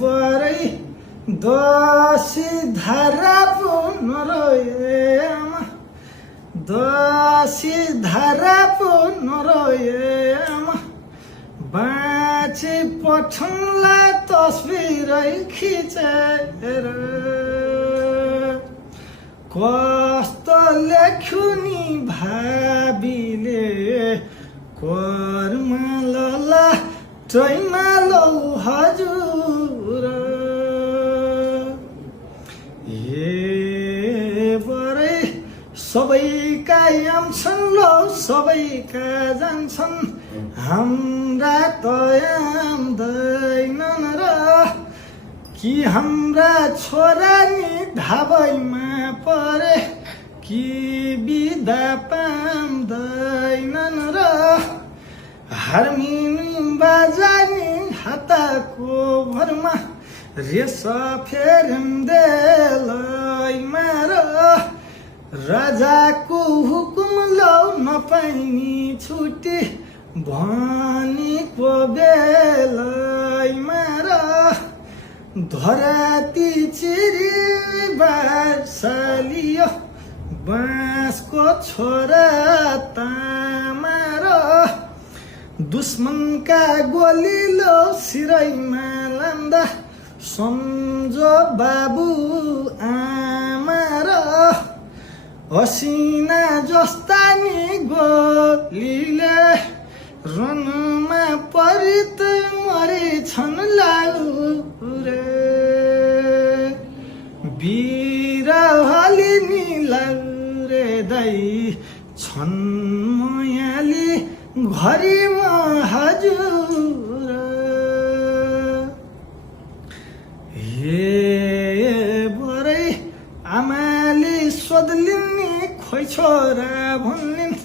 बरै दसी धारा पुनरोयमा दसी धारा पुनरोयमा बाँची पठाउला तस्बिरै खिचेर कस्तो लेख्यो नि भाबीले कर्म लला टैमा लौ हजुर बरै सबैका आउँछन् लौ सबैका जान्छन् हाम्रा त आउँदैनन् र कि हाम्रा छोरा नि धाबैमा परे कि बिदा पाउँदैनन् र हार्मोनियम बाजानी हातको भरमा रेस फेरिँदैमा र राजाको हुकुम लौ नपाइनी छुट्टी भनेको बेलैमा र धराती चिरी बार्सालियो बाँसको छोरा तामा र दुश्मनका गोली लो सिरैमा लान्दा सम्झो बाबु आमा र असिना जस्ता नि गोलीले रनमा परित मरेछन् लाउरे बिरहली नि लाउरे दाइ छन् मयाली घरीमा हजुर बरै आमाले सोध्लिन् नि खोइ छोरा भन्लिन्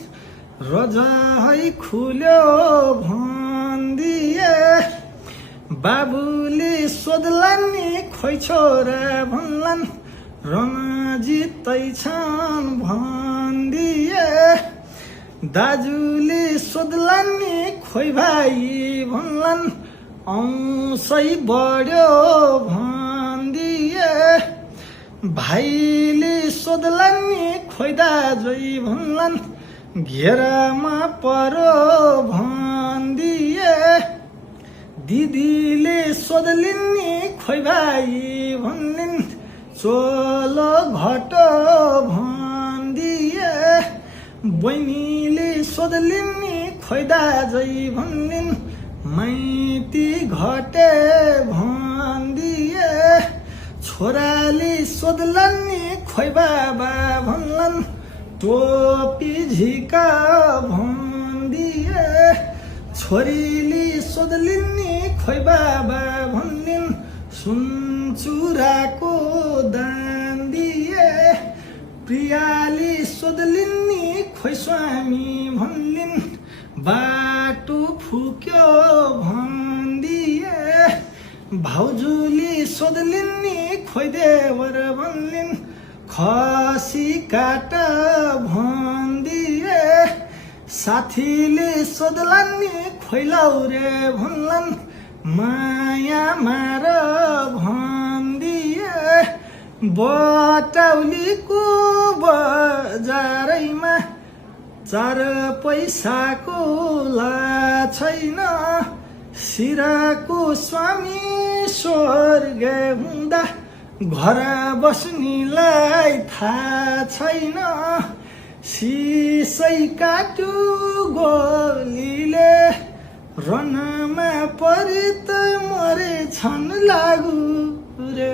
रजाइ खुल्यो भन्दिए बाबुले सोध्लान् नि खोइ छोरा भन्लान् रणजितै छन् भन्दिए दाजुले सोध्लान् नि खोइ भाइ भन्लान् औँसै बढ्यो भन्दिए भाइले सोध्लान् नि खोइ दाजै भन्लान् घेरामा परो भन्दिए दिदीले सोध्लिन् नि खोइ भाइ भन्लिन् चोलो घटो भन्दिए बहिनीले सोध्लिन् नि खोइ दाजै भन्लिन् माइती घटे भन्दिए छोराले सोध्लान् नि खोइ बाबा भन्लान् टोपी झिका भन्दिए छोरीले सोध्लिन् नि खोइ बाबा भन्लिन् सुन चुराको दान दिए प्रियाले सोध्लिन् नि खोइ स्वामी भन्लिन् बाटो फुक्यो भन्दिए भाउजूले सोध्लिन् नि खोइ देवर भन्लिन् खसी काट भन्दिए साथीले सोध्लान् नि खोइ लाउरे भन्लान् माया मार भन्दिए बटौलीको बजारैमा 4 पैसाको ला छैन सिराको स्वामी स्वर्ग हुँदा घर बस्नेलाई थाहा छैन सिसै काटु गोलीले रनमा परित मरेछन् लागु रे